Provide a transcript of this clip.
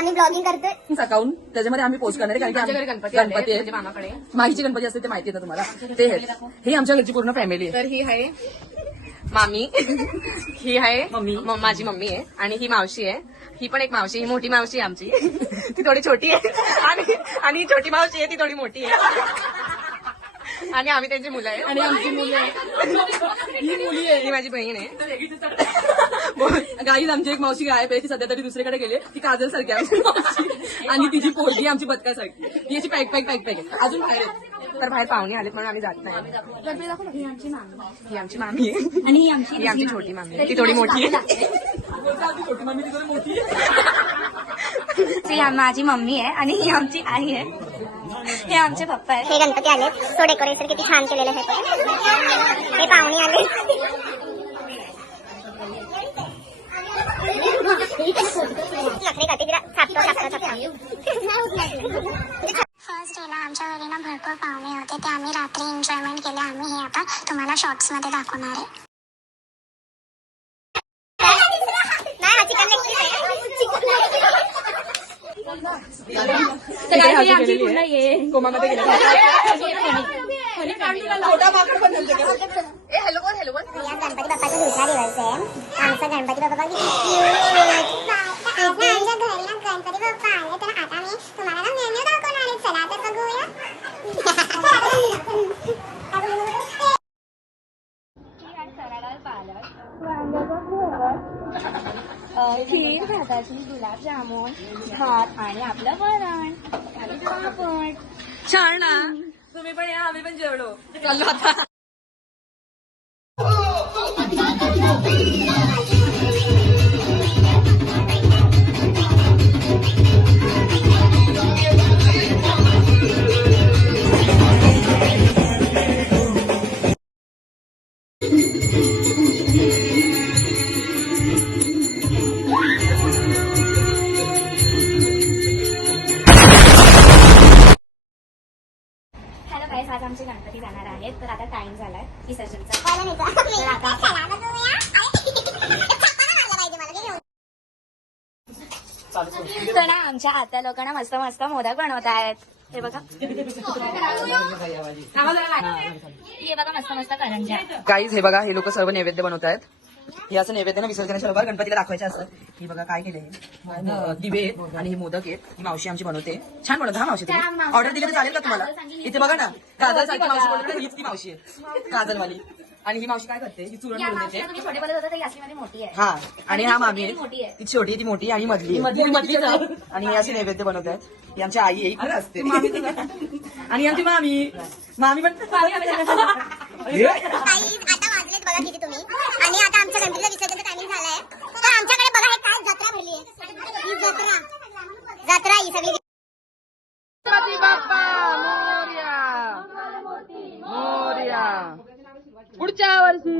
आम्ही ब्लॉगिंग करतोय अकाउंट, त्याच्यामध्ये आम्ही पोस्ट करणार आहे कारण की गणपती आहे. मामाकडे माहीची गणपती असते ते माहिती आहे ना तुम्हाला. ते हे आमच्या घरची पूर्ण फॅमिली आहे. तर ही आहे मामी, ही आहे माझी मम्मी आहे आणि ही मावशी आहे. ही पण एक मावशी, ही मोठी मावशी आहे आमची. ती थोडी छोटी आहे आणि छोटी मावशी आहे ती थोडी मोठी आहे. आणि आम्ही त्यांची मुलं आहे आणि आमची मुली आहे. ही मुली आहे. ही माझी बहीण आहे. गाईज आमची एक मावशी गायब आहे, ती सध्या तरी दुसरीकडे गेले. ती काजल सारखी आमची मावशी आणि तिची पोरगी आमची बदकासारखी. ती अशी पॅक आहे. अजून बाहेर आहे. तर बाहेर पाहुणे आलेत म्हणून आम्ही जात नाही. ही आमची मामी आहे आणि ही आमची छोटी मामी आहे. ती थोडी मोठी आहे. छोटी मम्मी ती थोडी मोठी ती माझी मम्मी आहे आणि ही आमची आई आहे. हे आमचे पप्पा आहे. हे गणपती आले, तो डेकोरेशन किती छान केलेलं आहे. हे पाहुणे आले. फर्स्ट डेला आमच्या घरी ना भरपूर पाहुणे होते, ते आम्ही रात्री एन्जॉयमेंट केले. आम्ही हे आता तुम्हाला शॉर्ट्स मध्ये दाखवणार आहे. कोमामध्ये गेला. गणपती बाप्पाचा दुसरा दिवस आहे. आमचा गणपती बाप्पा गणपती बाप्पा आले, तर आता मी तुम्हाला ना मेन्यू दाखवणार आहे. चला तर बघूया. खीर, भाताची, गुलाबजामुन, भात आणि आपलं वरण आणि पापड. छान ना. तुम्ही पण या, आम्ही पण जेवलो. चाललो आता. हॅलो गाईस, आज आमचे गणपती जाणार आहेत. तर आता टाइम झालाय विसर्जनचा. तर ना आमच्या आत्या लोकांना मस्त मस्त मोदक बनवत आहेत. हे बघा, हे बघा मस्त मस्त करंज्या. गाईज हे बघा, हे लोक सर्व नैवेद्य बनवत आहेत. हे असं नैवेद्य ना विसर्जनाच्या बरोबर गणपतीला दाखवायचे असं. ही बघा काय केलंय, दिवे आहेत आणि हे मोदक आहेत. ही मावशी आमची बनवते, छान बनवते. हा मावशी तुम्ही ऑर्डर दिली तर चालेल का तुम्हाला? इथे बघा ना, काजल सारखी मावशी बनवते. हीच ती मावशी आहे काजलवाली. आणि ही मावशी काय करते, ही चुरण बनवून देते. तुम्ही छोटे बोलत होता तर याची मध्ये मोठी आहे. हा, आणि हा मामी मोठी आहे, आहे. ती छोटी, ती मोठी आणि मधली आणि हे असे नैवेद्य बनवत आहेत. ही आमची आई आहे, इकडे असते. आणि आमची मामी पण आता वाजलेत बघा किती तुम्ही. आणि आता आमच्या गणपतीचा विसर्जनचा टायमिंग झालाय. तर आमच्याकडे बघा हे काय जत्रा भरली आहे. ही जत्रा ही सगळी. गणपती बाप्पा मोरया, मोरया. पुढच्या वर्षी